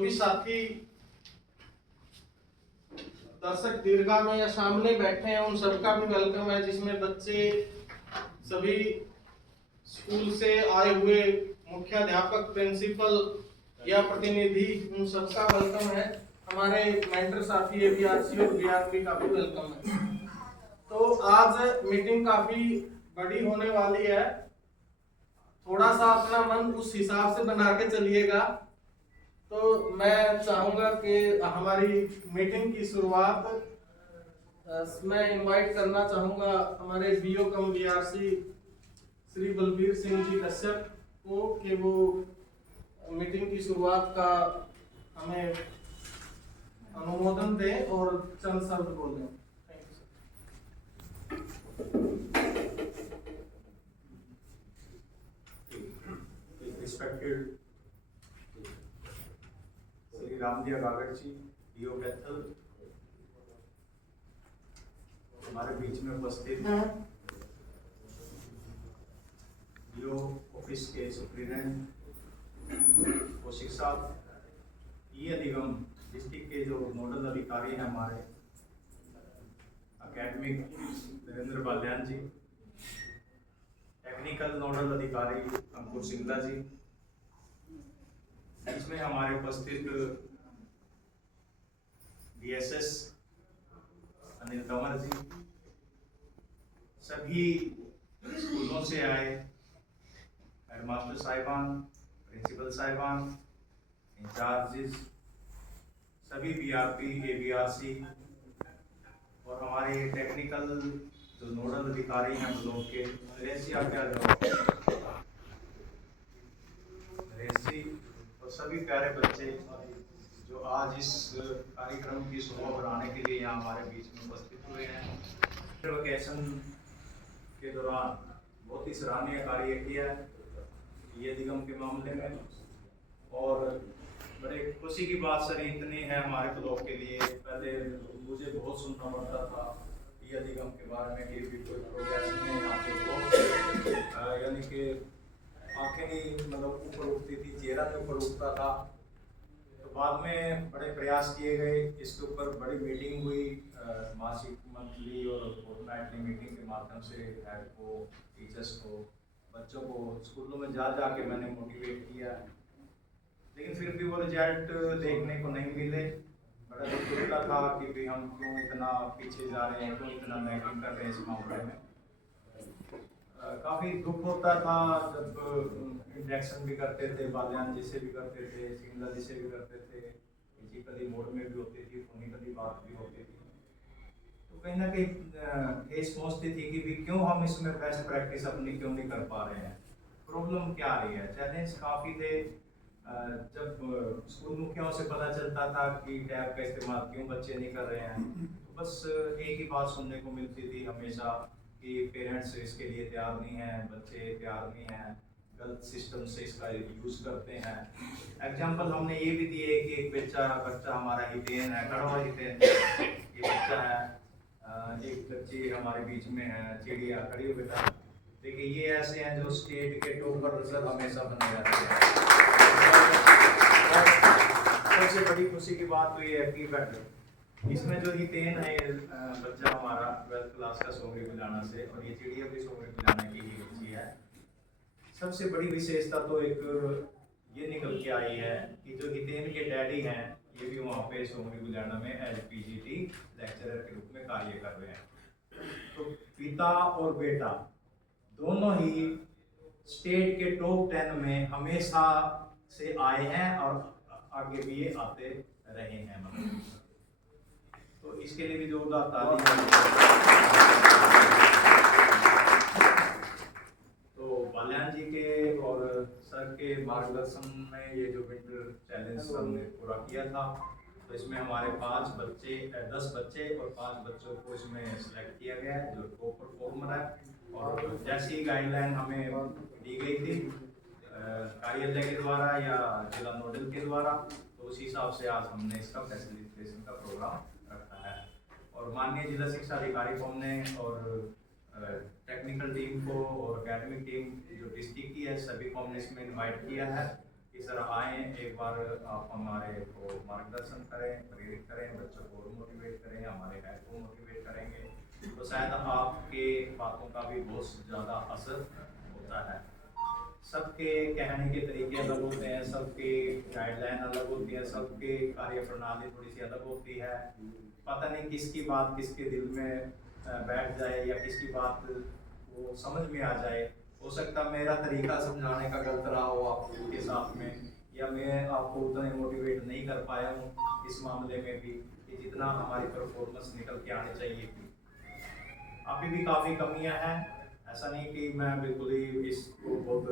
भी साथी दर्शक दीर्घा में या सामने बैठे हैं उन सबका भी वेलकम है, जिसमें बच्चे सभी स्कूल से आए हुए मुख्याध्यापक, प्रिंसिपल या प्रतिनिधि, उन सबका वेलकम है। हमारे मेंटर साथी एबीआरसी और बीआरपी का भी वेलकम है। तो आज मीटिंग काफी बड़ी होने वाली है, थोड़ा सा अपना मन उस हिसाब से बना के चलिएगा। तो मैं चाहूंगा कि हमारी मीटिंग की शुरुआत मैं इनवाइट करना चाहूंगा हमारे बीओ कम बीआरसी श्री बलबीर सिंह जी कश्यप को कि वो मीटिंग की शुरुआत का हमें अनुमोदन दें और चंद शब्द बोलें। Respected श्री रामदिया गागड़ जी, डीओ कैथल, हमारे बीच में उपस्थित डीओ ऑफिस के सुप्रीडेंट कौशिक साहब, अधिगम डिस्ट्रिक्ट के जो नोडल अधिकारी हैं हमारे academic Narendra Balyan ji, technical nodal अधिकारी अंकुर सिंगला जी, इसमें हमारे उपस्थित बीएसएस अनिल कंवर जी, सभी स्कूलों से आए हेडमास्टर साहिबान, प्रिंसिपल साहिबान, इंचार्जेस, सभी बीआरपी, एबीआरसी और हमारे टेक्निकल जो नोडल अधिकारी हैं ब्लॉक के रेसी और सभी प्यारे बच्चे जो आज इस कार्यक्रम की शोभा बढ़ाने के लिए यहाँ हमारे बीच में उपस्थित हुए हैं। वेकेशन के दौरान बहुत ही सराहनीय कार्य किया है ये निगम के मामले में, और बड़े खुशी की बात सर इतनी है हमारे ब्लॉक के लिए। पहले मुझे बहुत सुनना पड़ता था ये निगम के बारे में कि भी कोई प्रोग्रेस नहीं यहाँ पे, यानी कि आंखें नहीं मतलब ऊपर उठती थी, चेहरा नहीं ऊपर उठता था। तो बाद में बड़े प्रयास किए गए, इसके ऊपर बड़ी मीटिंग हुई, मासिक, मंथली और फोर्टनाइटली मीटिंग के माध्यम से हेड को, टीचर्स को, बच्चों को स्कूलों में जा के मैंने मोटिवेट किया, लेकिन फिर भी वो रिजल्ट देखने को नहीं मिले। बड़ा दुख होता था कि भी हम क्यों इतना पीछे जा रहे हैं, क्यों इतना नेगलेक्ट कर रहे हैं इस मामले में। काफ़ी दुख होता था जब इंटरेक्शन भी करते थे, बाल्यान जी से भी करते थे, सिंगला जी से भी करते थे, फिजिकली मोड में भी होती थी, फोनिकली बात भी होती थी। तो कहीं ना कहीं ठेस पहुँचती थी कि भी क्यों हम इसमें बेस्ट प्रैक्टिस अपनी क्यों नहीं कर पा रहे हैं, प्रॉब्लम क्या आ रही है। चैलेंज काफ़ी थे। जब स्कूल मुखियाओं से पता चलता था कि टैब का इस्तेमाल क्यों बच्चे नहीं कर रहे हैं, तो बस एक ही बात सुनने को मिलती थी हमेशा कि पेरेंट्स इसके लिए तैयार नहीं हैं, बच्चे तैयार नहीं हैं, गलत सिस्टम से इसका यूज़ करते हैं। एग्जाम्पल हमने ये भी दिए कि एक बच्चा हमारा हितेन है, कड़वा हितेन ये बच्चा है, एक बच्ची हमारे बीच में है चिड़िया, खड़ी हो बेटा। देखिए ये ऐसे हैं जो स्टेट के टॉपर रिजल्ट हमेशा बने रहते हैं। सबसे बड़ी खुशी की बात तो ये है कि इसमें जो हितेन है बच्चा हमारा 12th क्लास का सोमरी गुलाना से, और ये चिड़िया भी सोमरी गुलाना की ही बच्ची है। सबसे बड़ी विशेषता तो एक ये निकल के आई है कि जो हितेन के डैडी हैं ये भी वहाँ पे सोमरी गुलाना में एज पीजीटी लेक्चरर के रूप में कार्य कर रहे हैं। तो पिता और बेटा दोनों ही स्टेट के टॉप 10 में हमेशा से आए हैं और आगे भी ये आते रहे हैं। तो इसके लिए भी जोरदार तालियां। तो बाल्यान जी के और सर के मार्गदर्शन में ये जो विंटर चैलेंज हमने पूरा किया था, तो इसमें हमारे 10 बच्चे और 5 बच्चों को इसमें सिलेक्ट किया गया है जो टॉप परफॉर्मर है। और जैसी गाइडलाइन हमें दी गई थी कार्यालय के द्वारा या जिला नोडल के द्वारा, तो उसी हिसाब से आज हमने इसका फैसिलिटेशन का प्रोग्राम रखा है। और माननीय जिला शिक्षा अधिकारी को हमने और टेक्निकल टीम को और एकेडमिक टीम जो डिस्ट्रिक्ट की है सभी को हमने इसमें इन्वाइट किया है कि सर आएँ एक बार आप हमारे को मार्गदर्शन करें, प्रेरित करें, बच्चों को और मोटिवेट करें, हमारे हेड को मोटिवेट करेंगे तो शायद आपके बातों का भी बहुत ज़्यादा असर होता है। सबके कहने के तरीके अलग होते हैं, सबके गाइडलाइन अलग होती है, सबके कार्य प्रणाली थोड़ी सी अलग होती है। पता नहीं किसकी बात किसके दिल में बैठ जाए या किसकी बात वो समझ में आ जाए। हो सकता मेरा तरीका समझाने का गलत रहा हो आपके साथ में, या मैं आपको उतना मोटिवेट नहीं कर पाया हूँ इस मामले में भी कि जितना हमारी परफॉर्मेंस निकल के आनी चाहिए थी। अभी भी काफ़ी कमियां हैं, ऐसा नहीं कि मैं बिल्कुल ही इसको बहुत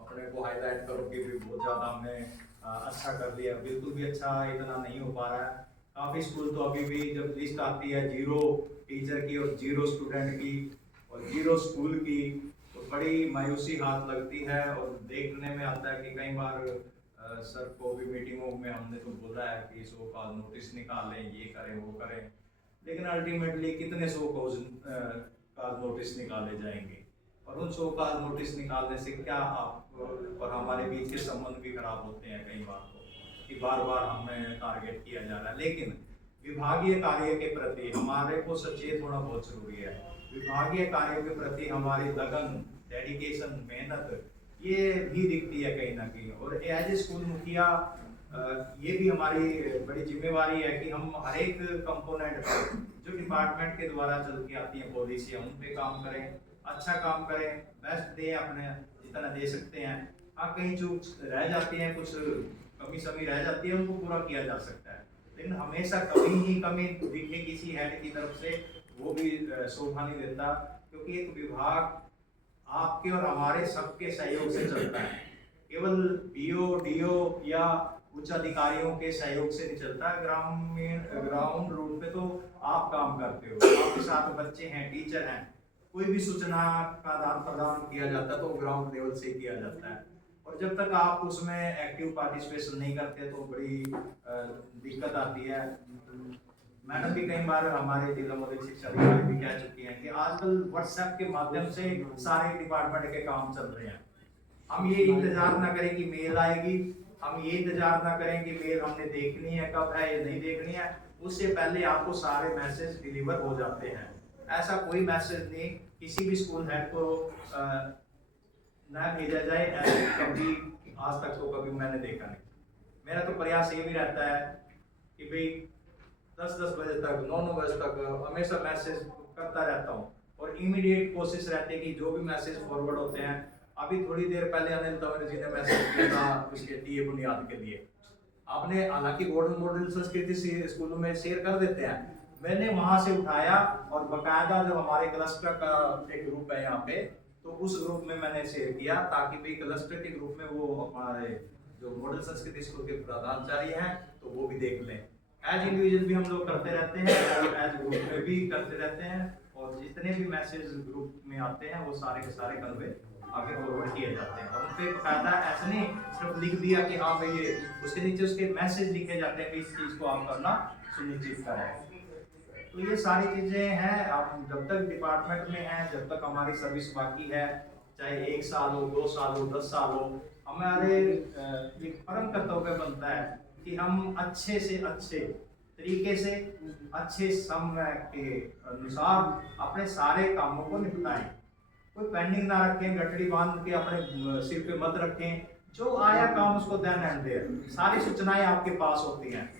अपने को हाईलाइट करूँ कि भी बहुत ज़्यादा हमने अच्छा कर लिया, बिल्कुल भी अच्छा इतना नहीं हो पा रहा है। काफ़ी स्कूल तो अभी भी जब लिस्ट आती है 0 टीचर की और 0 स्टूडेंट की और 0 स्कूल की, तो बड़ी मायूसी हाथ लगती है। और देखने में आता है कि कई बार सर को भी मीटिंगों में हमने तो बोला है कि सो का नोटिस निकालें, ये करें वो करें, लेकिन अल्टीमेटली कितने सो का नोटिस निकाले जाएंगे और उन सो का नोटिस निकालने से क्या आप और हमारे बीच के संबंध भी खराब होते हैं कई बार तो, कि बार बार हमें टारगेट किया जा रहा है। लेकिन विभागीय कार्य के प्रति हमारे को सचेत होना बहुत जरूरी है। विभागीय कार्यों के प्रति हमारी लगन, डेडिकेशन, मेहनत ये भी दिखती है कहीं ना कहीं। और एज ए स्कूल मुखिया ये भी हमारी बड़ी जिम्मेवारी है कि हम हर एक कंपोनेंट पर जो डिपार्टमेंट के द्वारा चल के आती हैं पॉलिसियाँ, उन पे काम करें, अच्छा काम करें, बेस्ट दें, अपने जितना दे सकते हैं। हाँ, कहीं चूक रह जाती हैं, कुछ कमी समी रह जाती है, उनको पूरा किया जा सकता है, लेकिन हमेशा कमी ही कमी दिखे किसी हेड की तरफ से वो भी शोभा नहीं देता। क्योंकि एक विभाग आपके और हमारे सबके सहयोग से चलता है, केवल बीओ डीओ या उच्च अधिकारियों के सहयोग से नहीं चलता। ग्राउंड रूट पे तो आप काम करते हो, आपके साथ बच्चे हैं, टीचर हैं, कोई भी सूचना का आदान प्रदान किया जाता है तो ग्राउंड लेवल से किया जाता है। और जब तक आप उसमें एक्टिव पार्टिसिपेशन नहीं करते तो बड़ी दिक्कत आती है। मैडम भी कई बार हमारे जिला मौलिक शिक्षा अधिकारी भी कह चुकी हैं कि आजकल व्हाट्सएप के माध्यम से सारे डिपार्टमेंट के काम चल रहे हैं। हम ये इंतजार ना करें कि मेल आएगी, हम ये इंतजार ना करें कि मेल हमने देखनी है कब है या नहीं देखनी है, उससे पहले आपको सारे मैसेज डिलीवर हो जाते हैं। ऐसा कोई मैसेज नहीं किसी भी स्कूल हेड को ना भेजा जाए, ऐसे कभी आज तक तो कभी मैंने देखा नहीं। मेरा तो प्रयास ये भी रहता है कि भाई 10-10 बजे तक 9-9 बजे तक हमेशा मैसेज करता रहता हूँ और इमीडिएट कोशिश रहती है कि जो भी मैसेज फॉरवर्ड होते हैं। अभी थोड़ी देर पहले अनिल तंवर जी ने मैसेज किया था उसके टीए बुनियाद के लिए, आपने हालांकि गोल्डन मॉडल संस्कृति स्कूलों में शेयर कर देते हैं, मैंने वहां से उठाया और बकायदा जो हमारे क्लस्टर का एक ग्रुप है यहाँ पे, तो उस ग्रुप में मैंने शेयर किया ताकि भाई क्लस्टर के ग्रुप में वो हमारे जो मॉडल संस्कृति स्कूल के प्रधानाचार्य हैं तो वो भी देख लें। एज इंडिविजुअल भी हम लोग करते रहते हैं और एज ग्रुप में भी करते रहते हैं, और जितने भी मैसेज ग्रुप में आते हैं वो सारे के सारे कन्वे आगे फॉरवर्ड किए जाते हैं। और उनपे फायदा ऐसा नहीं सिर्फ लिख दिया कि हाँ भाई ये, उसके नीचे उसके मैसेज लिखे जाते हैं कि इस चीज को आप करना सुनिश्चित करें। तो ये सारी चीजें हैं, आप जब तक डिपार्टमेंट में हैं, जब तक हमारी सर्विस बाकी है, चाहे 1 साल हो, 2 साल हो, 10 साल हो, हमारे एक परम कर्तव्य बनता है कि हम अच्छे से अच्छे तरीके से अच्छे समय के अनुसार अपने सारे कामों को निपटाएं। कोई पेंडिंग ना रखें, गठड़ी बांध के अपने सिर पे मत रखें, जो आया काम उसको देन एंड देयर, सारी सूचनाएं आपके पास होती हैं।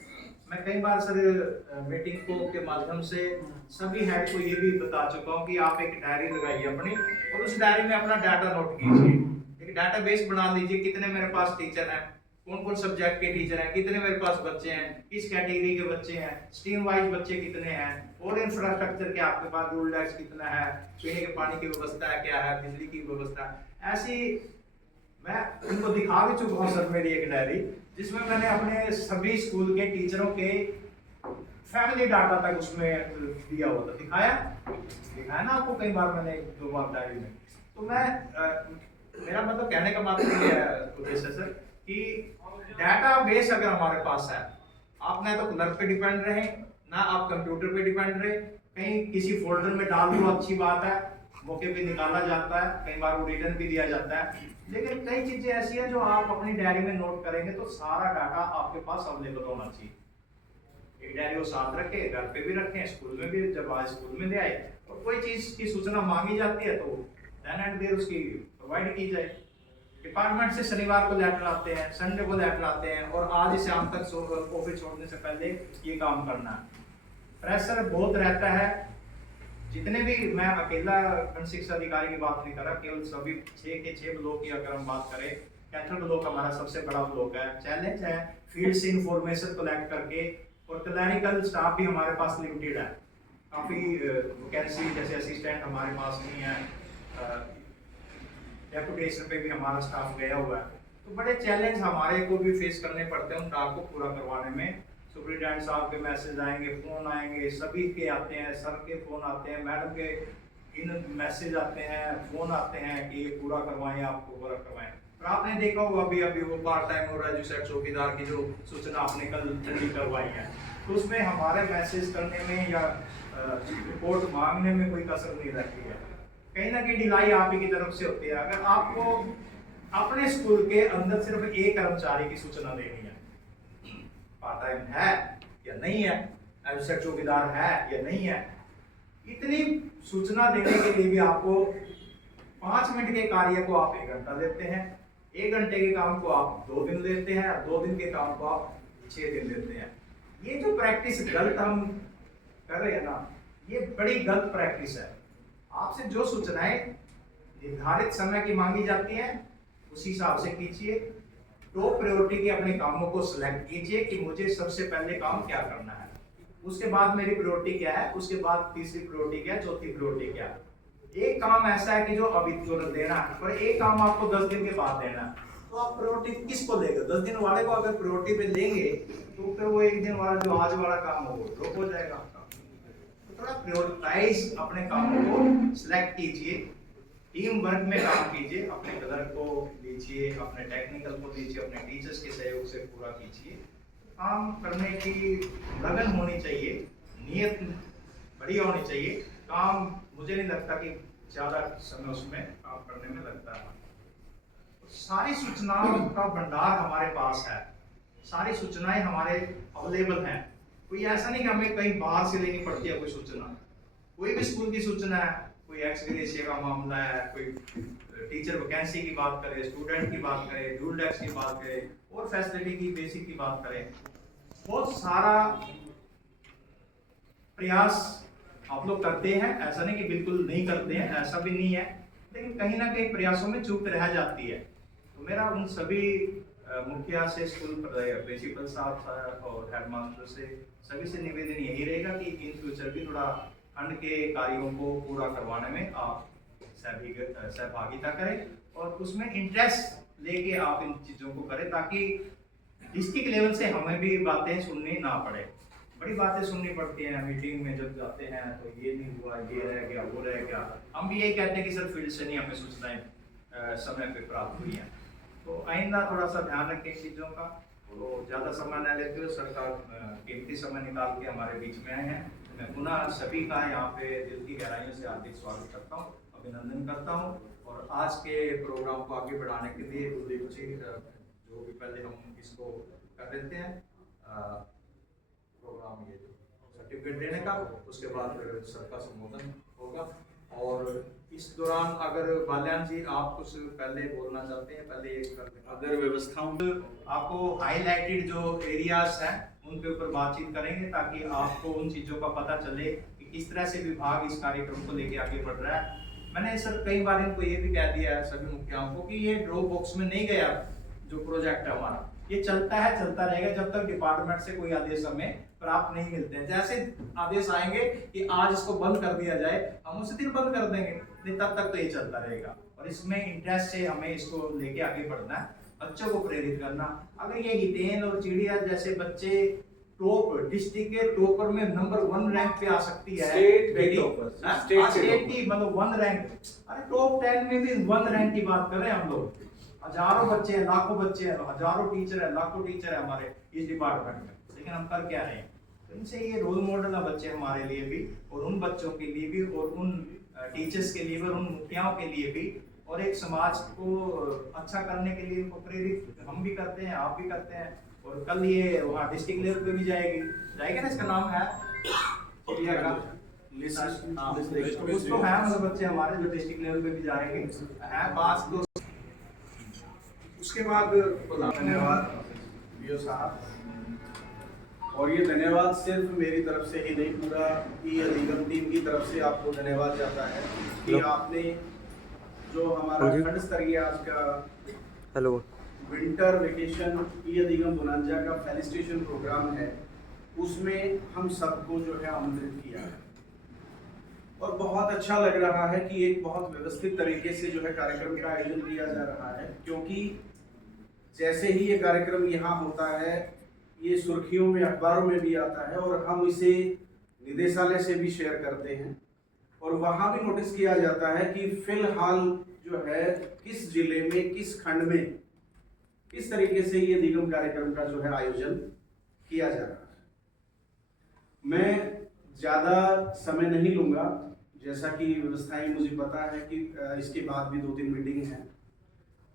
मैं कई बार सर मीटिंग को के माध्यम से सभी हेड को ये भी बता चुका हूँ कि आप एक डायरी लगाइए अपनी और उस डायरी में अपना डाटा नोट कीजिए, एक डाटाबेस बना लीजिए, कितने मेरे पास टीचर हैं, कौन कौन सब्जेक्ट के टीचर हैं, कितने मेरे पास बच्चे हैं, किस कैटेगरी के बच्चे हैं, स्ट्रीम वाइज बच्चे कितने हैं, और इंफ्रास्ट्रक्चर के आपके पास रूल टैक्स कितना है, पीने के पानी की व्यवस्था है क्या है, बिजली की व्यवस्था है। ऐसी मैं उनको दिखा भी चुका हूँ सर मेरी एक डायरी जिसमें मैंने अपने सभी स्कूल के टीचरों के फैमिली डाटा तक उसमें दिया हुआ था। दिखाया ना आपको कई बार मैंने 2 बार डायरी में। तो मैं मेरा मतलब कहने का मतलब ये है उद्देश्य सर कि डाटा बेस अगर हमारे पास है, आप ना तो क्लर्क पे डिपेंड रहे ना आप कंप्यूटर पे डिपेंड रहे, कहीं किसी फोल्डर में डाल दो अच्छी बात है, मौके पे निकाला जाता है, कई बार वो रिटर्न भी दिया जाता है। लेकिन कई चीजें ऐसी हैं जो आप अपनी डायरी में नोट करेंगे तो सारा डाटा आपके पास अवेलेबल होना चाहिए। एक डायरी को साथ रखें, घर पे भी रखें, स्कूल में भी, जब आज स्कूल में ले आए और कोई चीज की सूचना मांगी जाती है तो देन एंड देयर उसकी प्रोवाइड की जाए। डिपार्टमेंट से शनिवार को लेटर आते हैं, संडे को लेटर आते हैं और आज से शाम तक ऑफिस छोड़ने से पहले ये काम करना है। प्रेशर बहुत रहता है। जितने भी, मैं अकेला खंड शिक्षा अधिकारी की बात नहीं कर रहा, केवल सभी 6 के 6 ब्लॉक की अगर हम बात करें, कैथल ब्लॉक हमारा सबसे बड़ा ब्लॉक है। चैलेंज है फील्ड से इंफॉर्मेशन कलेक्ट करके, और क्लरिकल स्टाफ भी हमारे पास लिमिटेड है। काफ़ी वैकेंसी जैसे असिस्टेंट हमारे पास नहीं है, डेपुटेशन पे भी हमारा स्टाफ गया हुआ है। तो बड़े चैलेंज हमारे को भी फेस करने पड़ते हैं उन टास्क को पूरा करवाने में। सुप्रिटेंडेंट साहब के मैसेज आएंगे, फ़ोन आएंगे, सभी के आते हैं, सर के फ़ोन आते हैं, मैडम के इन मैसेज आते हैं, फ़ोन आते हैं कि ये पूरा करवाएं, आपको पूरा करवाएं। और आपने देखा होगा अभी वो पार्ट टाइम और रजिस्टर्ड चौकीदार की जो सूचना आपने कल ठंडी करवाई है, तो उसमें हमारे मैसेज करने में या रिपोर्ट मांगने में कोई कसर नहीं रहती है। कहीं ना कहीं ढिलाई आप ही की तरफ से होती है। अगर आपको अपने स्कूल के अंदर सिर्फ एक कर्मचारी की सूचना देनी है, पार्ट टाइम है या नहीं है, रजिस्टर्ड चौकीदार है या नहीं है, इतनी सूचना देने के लिए भी आपको 5 मिनट के कार्य को आप 1 घंटा देते हैं, 1 घंटे के काम को आप 2 दिन लेते हैं, 2 दिन के काम को आप 6 दिन लेते हैं। ये जो प्रैक्टिस गलत हम कर रहे हैं ना, ये बड़ी गलत प्रैक्टिस है। आपसे जो सूचनाएं निर्धारित समय की मांगी जाती है उसी हिसाब से कीजिए। टॉप प्रायोरिटी के अपने कामों को सिलेक्ट कीजिए कि मुझे सबसे पहले काम क्या करना है, उसके बाद मेरी प्रायोरिटी क्या है, उसके बाद तीसरी प्रायोरिटी क्या है, चौथी प्रायोरिटी क्या है। एक काम ऐसा है कि जो अभी तुरंत देना है, पर एक काम आपको 10 दिन के बाद देना है, तो आप प्रायोरिटी किसको लेंगे? 10 दिन वाले को अगर प्रायोरिटी पे लेंगे तो फिर वो 1 दिन वाला जो आज वाला काम हो वो ड्रॉप हो जाएगा आपका। तो थोड़ा प्रायोरिटाइज अपने कामों को सिलेक्ट कीजिए, टीम वर्क में काम कीजिए, अपने कलर को लीजिए, अपने टेक्निकल को लीजिए, अपने टीचर्स के सहयोग से पूरा कीजिए। काम करने की लगन होनी चाहिए, नियत बढ़िया होनी चाहिए। काम मुझे नहीं लगता कि ज़्यादा समय उसमें काम करने में लगता है। सारी सूचनाओं का भंडार हमारे पास है, सारी सूचनाएं हमारे अवेलेबल हैं। कोई ऐसा नहीं कि हमें कहीं बाहर से लेनी पड़ती है कोई सूचना। कोई भी स्कूल की सूचना है, कोई एक्स ग्रेशिया का मामला है, कोई टीचर वैकेंसी की बात करें, स्टूडेंट की बात करें, ड्यूल टैक्स की बात करें, और फैसिलिटी की बेसिक की बात करें, बहुत सारा प्रयास आप लोग करते हैं। ऐसा नहीं कि बिल्कुल नहीं करते हैं, ऐसा भी नहीं है, लेकिन कहीं ना कहीं प्रयासों में चूक रह जाती है। तो मेरा उन सभी मुखिया से, स्कूल प्रिंसिपल साहब और हेडमास्टर से, सभी से निवेदन यही रहेगा कि इन फ्यूचर भी थोड़ा खंड के कार्यों को पूरा करवाने में आप सहभागिता करें और उसमें इंटरेस्ट लेके आप इन चीज़ों को करें, ताकि डिस्ट्रिक्ट लेवल से हमें भी बातें सुननी ना पड़े। बड़ी बातें सुननी पड़ती हैं मीटिंग में, जब जाते हैं तो ये नहीं हुआ, ये रह गया, वो रह गया। हम भी यही कहते हैं कि सर फील्ड से नहीं हमें सूचनाएं समय पे प्राप्त हुई हैं। तो आइंदा थोड़ा सा ध्यान रखें चीज़ों का। तो ज़्यादा समय न लेते हुए सरकार कीमती समय निकाल के हमारे बीच में आए हैं। मैं पुनः सभी का यहाँ पे दिल की गहराइयों से हार्दिक स्वागत करता हूँ, अभिनंदन करता हूँ। और आज के प्रोग्राम को आगे बढ़ाने के लिए जो भी पहले हम इसको कर लेते हैं प्रोग्राम, ये सर्टिफिकेट देने का, उसके बाद सर का संबोधन होगा। और इस दौरान अगर बाल्यान जी आप कुछ पहले बोलना चाहते हैं, पहले ये कर दें। अगर व्यवस्थाओं आपको हाईलाइटेड जो एरियाज हैं उनके ऊपर बातचीत करेंगे, ताकि आपको उन चीज़ों का पता चले कि किस तरह से विभाग इस कार्यक्रम को लेकर आगे बढ़ रहा है। मैंने सर कई बार इनको ये भी कह दिया है सभी मुखियाओं को कि ये ड्रॉप बॉक्स में नहीं गया। जो प्रोजेक्ट है हमारा ये चलता है, चलता रहेगा जब तक डिपार्टमेंट से कोई आदेश हमें प्राप्त नहीं मिलते हैं। जैसे आदेश आएंगे कि आज इसको बंद कर दिया जाए, हम उसी दिन बंद कर देंगे, नहीं तब तक तो ये चलता रहेगा। और इसमें इंटरेस्ट से हमें इसको लेके आगे बढ़ना है, बच्चों को प्रेरित करना। अगर ये हितेन और चिड़िया जैसे बच्चे टॉप डिस्ट्रिक्ट के टॉपर में नंबर 1 रैंक पे आ सकती है, स्टेट के टॉपर, स्टेट की मतलब 1 रैंक, अरे टॉप 10 में भी 1 रैंक की बात कर रहे हैं हम लोग। हजारों बच्चे हैं, लाखों बच्चे हैं, हजारों टीचर हैं, लाखों टीचर है हमारे इस डिपार्टमेंट में, लेकिन हम कर क्या रहे हैं? तो इनसे ये रोल मॉडल है बच्चे हमारे लिए भी, और उन बच्चों के लिए भी, और उन टीचर्स के लिए भी और उन मुखियाओं के लिए भी, और एक समाज को अच्छा करने के लिए उनको प्रेरित हम भी करते हैं, आप भी करते हैं। और कल ये वहाँ डिस्ट्रिक्ट लेवल पे भी जाएगी ना, इसका नाम है चिड़िया का कुछ तो है, मतलब बच्चे हमारे जो डिस्ट्रिक्ट लेवल पे भी जाएंगे हैं 5 तो। उसके बाद धन्यवाद बीओ साहब, और ये धन्यवाद सिर्फ मेरी तरफ से ही नहीं, पूरा ई अधिगम टीम की तरफ से आपको धन्यवाद जाता है कि आपने जो हमारा खंड स्तरीय आज का विंटर वेकेशन ई अधिगम बुनांजा का फेलिसिटेशन प्रोग्राम है, उसमें हम सबको जो है आमंत्रित किया है। और बहुत अच्छा लग रहा है कि एक बहुत व्यवस्थित तरीके से जो है कार्यक्रम का आयोजन किया जा रहा है, क्योंकि जैसे ही ये कार्यक्रम यहाँ होता है ये सुर्खियों में, अखबारों में भी आता है, और हम इसे निदेशालय से भी शेयर करते हैं, और वहाँ भी नोटिस किया जाता है कि फिलहाल जो है किस जिले में, किस खंड में किस तरीके से ये अधिगम कार्यक्रम का जो है आयोजन किया जा रहा है। मैं ज़्यादा समय नहीं लूँगा, जैसा कि व्यवस्थाएं मुझे पता है कि इसके बाद भी 2-3 मीटिंग हैं,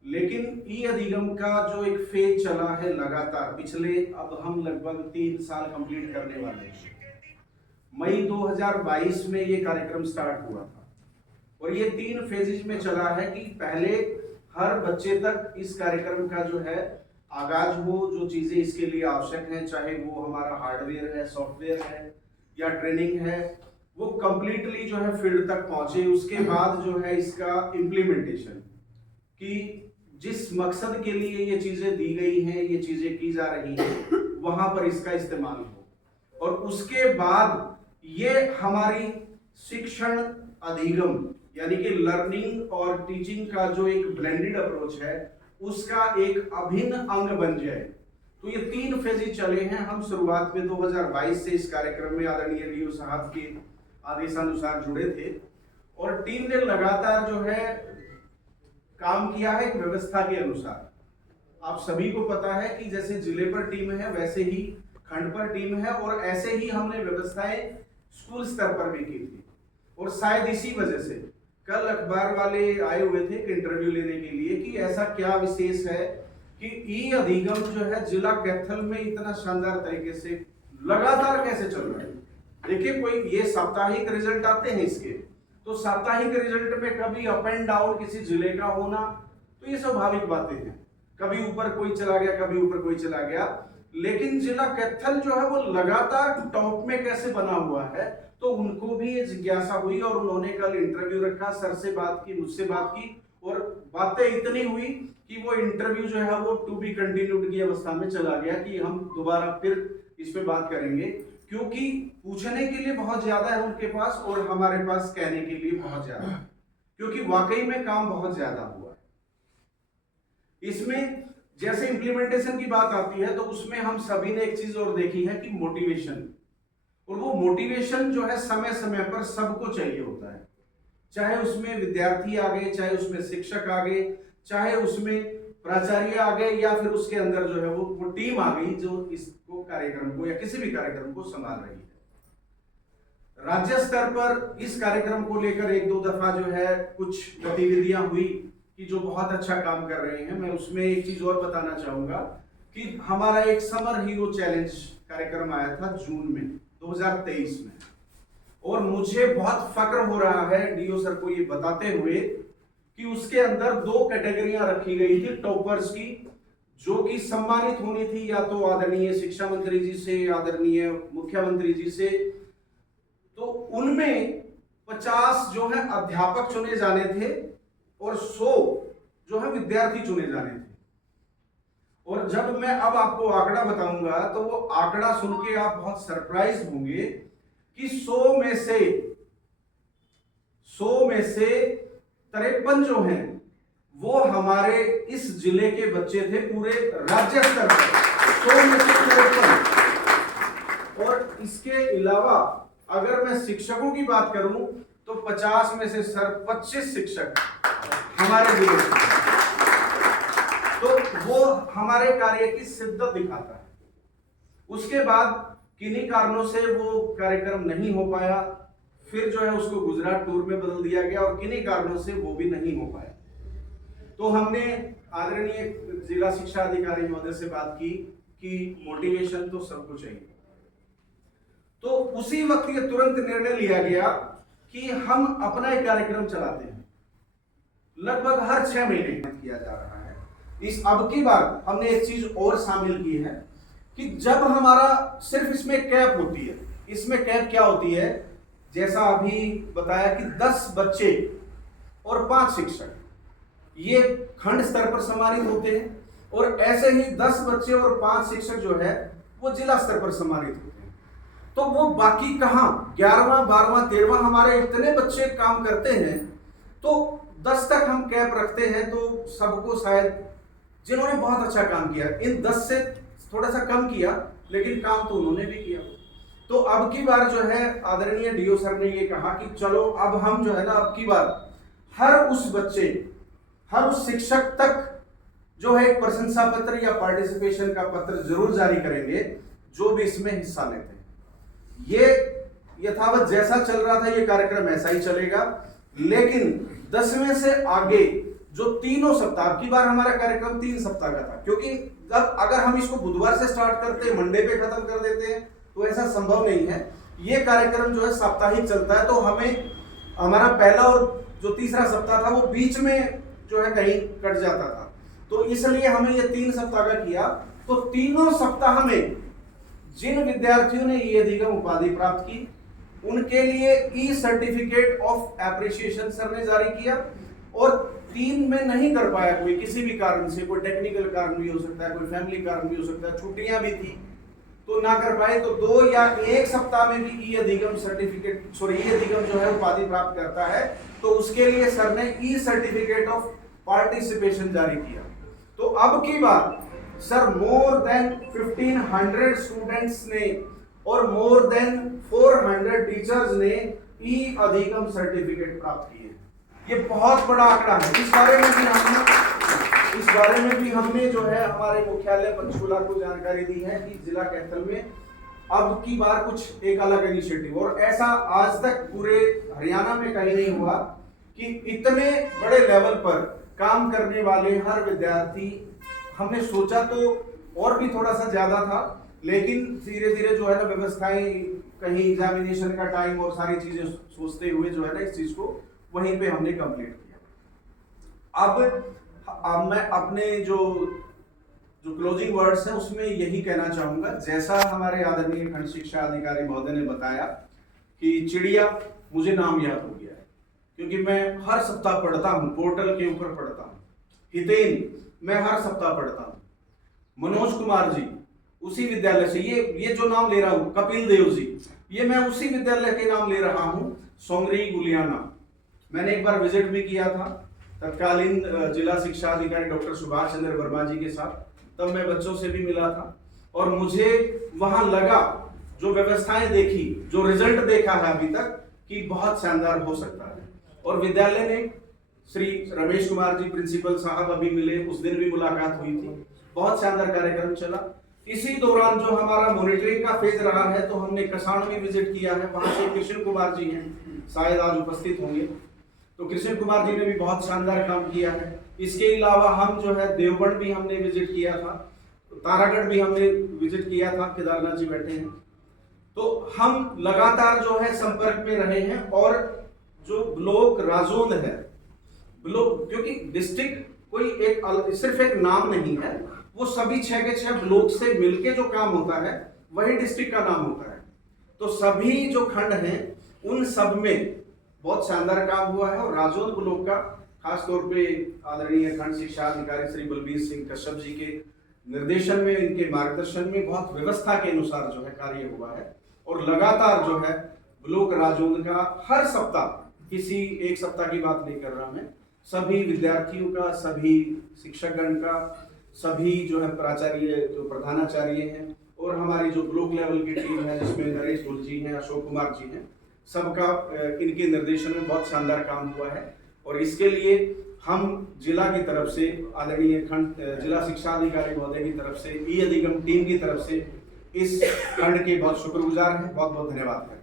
लेकिन ई अधिगम का जो एक फेज चला है लगातार पिछले, अब हम लगभग 3 साल कंप्लीट करने वाले हैं। मई 2022 में ये कार्यक्रम स्टार्ट हुआ था, और ये 3 फेजेज में चला है कि पहले हर बच्चे तक इस कार्यक्रम का जो है आगाज हो, जो चीज़ें इसके लिए आवश्यक हैं, चाहे वो हमारा हार्डवेयर है, सॉफ्टवेयर है या ट्रेनिंग है, वो कंप्लीटली जो है फील्ड तक पहुंचे। उसके बाद जो है इसका इम्प्लीमेंटेशन, कि जिस मकसद के लिए ये चीज़ें दी गई हैं, ये चीज़ें की जा रही हैं, वहाँ पर इसका इस्तेमाल हो, और उसके बाद ये हमारी शिक्षण अधिगम यानी कि लर्निंग और टीचिंग का जो एक ब्लेंडेड अप्रोच है, उसका एक अभिन्न अंग बन जाए। तो ये 3 फेजेज चले हैं। हम शुरुआत में 2022 से इस कार्यक्रम में आदरणीय डीओ साहब के आदेशानुसार जुड़े थे, और टीम ने लगातार जो है काम किया है एक व्यवस्था के अनुसार। आप सभी को पता है कि जैसे जिले पर टीम है, वैसे ही खंड पर टीम है, और ऐसे ही हमने व्यवस्थाएं स्कूल स्तर पर भी की थी। और शायद इसी वजह से कल अखबार वाले आए हुए थे इंटरव्यू लेने के लिए कि ऐसा क्या विशेष है कि ई अधिगम जो है जिला कैथल में इतना शानदार तरीके से लगातार कैसे चल रहा है। देखिए, कोई ये साप्ताहिक रिजल्ट आते हैं इसके, तो साप्ताहिक रिजल्ट में कभी अप एंड डाउन किसी जिले का होना, तो ये स्वाभाविक बातें हैं, कभी ऊपर कोई चला गया, कभी ऊपर कोई चला गया, लेकिन जिला कैथल जो है वो लगातार टॉप में कैसे बना हुआ है। तो उनको भी ये जिज्ञासा हुई, और उन्होंने कल इंटरव्यू रखा, सर से बात की, मुझसे बात की, और बातें इतनी हुई कि वो इंटरव्यू जो है वो टू बी कंटिन्यूड की अवस्था में चला गया, कि हम दोबारा फिर इस पे बात करेंगे, क्योंकि पूछने के लिए बहुत ज्यादा है उनके पास, और हमारे पास कहने के लिए बहुत ज्यादा है, क्योंकि वाकई में काम बहुत ज्यादा हुआ है इसमें। जैसे इंप्लीमेंटेशन की बात आती है, तो उसमें हम सभी ने एक चीज और देखी है कि मोटिवेशन, और वो मोटिवेशन जो है समय समय पर सबको चाहिए होता है, चाहे उसमें विद्यार्थी आ गए, चाहे उसमें शिक्षक आ गए, चाहे उसमें प्राचार्य आ गए, या फिर उसके अंदर जो है वो टीम आ गई जो इसको कार्यक्रम को या किसी भी कार्यक्रम को संभाल रही है। राज्य स्तर पर इस कार्यक्रम को लेकर 1-2 दफा जो है कुछ गतिविधियां हुई कि जो बहुत अच्छा काम कर रहे हैं। मैं उसमें एक चीज और बताना चाहूंगा कि हमारा एक समर हीरो चैलेंज कार्यक्रम आया था जून में 2023 में, और मुझे बहुत फक्र हो रहा है डीओ सर को ये बताते हुए कि उसके अंदर 2 कैटेगरियां रखी गई थी टॉपर्स की, जो कि सम्मानित होनी थी, या तो आदरणीय शिक्षा मंत्री जी से, आदरणीय मुख्यमंत्री जी से। तो उनमें 50 जो है अध्यापक चुने जाने थे, और 100 जो है विद्यार्थी चुने जाने थे। और जब मैं अब आपको आंकड़ा बताऊंगा, तो वो आंकड़ा सुन के आप बहुत सरप्राइज होंगे कि 100 में से 53 जो हैं वो हमारे इस जिले के बच्चे थे, पूरे राज्य स्तर पर 100 में से 53। और इसके अलावा अगर मैं शिक्षकों की बात करूं, तो 50 में से सर 25 शिक्षक हमारे जिले से, तो वो हमारे कार्य की शिद्दत दिखाता है। उसके बाद किन्हीं कारणों से वो कार्यक्रम नहीं हो पाया, फिर जो है उसको गुजरात टूर में बदल दिया गया और किन्हीं कारणों से वो भी नहीं हो पाया। तो हमने आदरणीय जिला शिक्षा अधिकारी महोदय से बात की कि मोटिवेशन तो सबको चाहिए। तो उसी वक्त ये तुरंत निर्णय लिया गया कि हम अपना एक कार्यक्रम चलाते हैं, लगभग हर 6 महीने किया जा रहा है। इस अब की बार हमने एक चीज और शामिल की है कि जब हमारा सिर्फ इसमें कैप होती है, इसमें कैप क्या होती है, जैसा अभी बताया कि 10 बच्चे और 5 शिक्षक ये खंड स्तर पर सम्मानित होते हैं, और ऐसे ही 10 बच्चे और 5 शिक्षक जो है वो जिला स्तर पर सम्मानित होते हैं। तो वो बाकी कहां 11वां 12वां 13वां हमारे इतने बच्चे काम करते हैं, तो 10 तक हम कैप रखते हैं। तो सबको शायद जिन्होंने बहुत अच्छा काम किया, इन 10 से थोड़ा सा कम किया, लेकिन काम तो उन्होंने भी किया। तो अब की बार जो है आदरणीय डीओ सर ने ये कहा कि चलो अब हम जो है ना, अब की बार हर उस बच्चे, हर उस शिक्षक तक जो है एक प्रशंसा पत्र या पार्टिसिपेशन का पत्र जरूर जारी करेंगे जो भी इसमें हिस्सा लेते हैं। ये यथावत जैसा चल रहा था ये कार्यक्रम ऐसा ही चलेगा, लेकिन 10वें से आगे जो तीनों सप्ताह, की बार हमारा कार्यक्रम 3 सप्ताह का था, क्योंकि जब अगर हम इसको बुधवार से स्टार्ट करते हैं, मंडे पे खत्म कर देते हैं, तो ऐसा संभव नहीं है। ये कार्यक्रम जो है साप्ताहिक चलता है, तो हमें हमारा पहला और जो तीसरा सप्ताह था वो बीच में जो है कहीं कट जाता था, तो इसलिए हमें ये 3 सप्ताह का किया। तो तीनों सप्ताह में जिन विद्यार्थियों ने ये अधिगम उपाधि प्राप्त की, उनके लिए ई सर्टिफिकेट ऑफ एप्रिसिएशन सर ने जारी किया। और 3 में नहीं कर पाया कोई, किसी भी कारण से, कोई टेक्निकल कारण भी हो सकता है, कोई फैमिली कारण भी हो सकता है, छुट्टियां भी थी तो ना कर पाए, तो 2 या 1 सप्ताह में भी ई अधिगम जो है उपाधि प्राप्त करता है, तो उसके लिए सर ने ई सर्टिफिकेट ऑफ पार्टिसिपेशन जारी किया। तो अब की बार सर मोर देन 1500 स्टूडेंट्स ने और मोर देन 400 टीचर्स ने ई अधिगम सर्टिफिकेट प्राप्त किए। ये बहुत बड़ा आंकड़ा है। इस बारे में भी हमने जो है हमारे मुख्यालय पंचकूला को जानकारी दी है कि जिला कैथल में अब की बार कुछ एक अलग इनिशिएटिव, और ऐसा आज तक पूरे हरियाणा में कहीं नहीं हुआ कि इतने बड़े लेवल पर काम करने वाले हर विद्यार्थी, हमने सोचा तो और भी थोड़ा सा ज्यादा था, लेकिन धीरे धीरे जो है ना व्यवस्थाएं, कहीं एग्जामिनेशन का टाइम और सारी चीजें सोचते हुए जो है ना इस चीज को वहीं पे हमने कंप्लीट किया। अब मैं अपने जो क्लोजिंग वर्ड्स हैं उसमें यही कहना चाहूंगा, जैसा हमारे आदरणीय खंड शिक्षा अधिकारी महोदय ने बताया कि चिड़िया मुझे नाम याद हो गया है, क्योंकि मैं हर सप्ताह पढ़ता हूँ, पोर्टल के ऊपर पढ़ता हूँ। हितेन मैं हर सप्ताह पढ़ता हूँ। मनोज कुमार जी उसी विद्यालय से, ये जो नाम ले रहा हूँ, कपिल देव जी, ये मैं उसी विद्यालय के नाम ले रहा हूँ, सोंगरी गुलियाना। मैंने एक बार विजिट भी किया था तत्कालीन जिला शिक्षा अधिकारी डॉक्टर सुभाष चंद्र वर्मा जी के साथ, तब मैं बच्चों से भी मिला था और मुझे वहां लगा, जो व्यवस्थाएं देखी, जो रिजल्ट देखा है अभी तक, कि बहुत शानदार हो सकता है। और विद्यालय ने श्री रमेश कुमार जी प्रिंसिपल साहब अभी मिले, उस दिन भी मुलाकात हुई थी, बहुत शानदार कार्यक्रम चला। इसी दौरान जो हमारा मॉनिटरिंग का फेज रहा है, तो हमने कसाण में विजिट किया है, वहां से कृष्ण कुमार जी हैं, शायद आज उपस्थित होंगे, तो कृष्ण कुमार जी ने भी बहुत शानदार काम किया है। इसके अलावा हम जो है देवगढ़ भी हमने विजिट किया था, तारागढ़ भी हमने विजिट किया था, केदारनाथ जी बैठे हैं। तो हम लगातार जो है संपर्क में रहे हैं, और जो ब्लॉक राजोंद है, ब्लॉक, क्योंकि डिस्ट्रिक्ट कोई एक सिर्फ एक नाम नहीं है, वो सभी 6 के 6 ब्लॉक से मिलके जो काम होता है वही डिस्ट्रिक्ट का नाम होता है। तो सभी जो खंड हैं उन सब में बहुत शानदार काम हुआ है, और राजौंद ब्लॉक का खास तौर पे आदरणीय खंड शिक्षा अधिकारी श्री बलबीर सिंह कश्यप जी के निर्देशन में, इनके मार्गदर्शन में बहुत व्यवस्था के अनुसार जो है कार्य हुआ है। और लगातार जो है ब्लॉक राजौंद का हर सप्ताह, किसी एक सप्ताह की बात नहीं कर रहा मैं, सभी विद्यार्थियों का, सभी शिक्षकगण का, सभी जो है प्राचार्य, जो प्रधानाचार्य हैं, और हमारी जो ब्लॉक लेवल की टीम है जिसमें नरेश गुल जी हैं, अशोक कुमार जी हैं, सबका इनके निर्देशन में बहुत शानदार काम हुआ है। और इसके लिए हम जिला की तरफ से, आदरणीय खंड जिला शिक्षा अधिकारी महोदय की तरफ से, ई अधिगम टीम की तरफ से इस खंड के बहुत शुक्रगुजार हैं। बहुत बहुत धन्यवाद।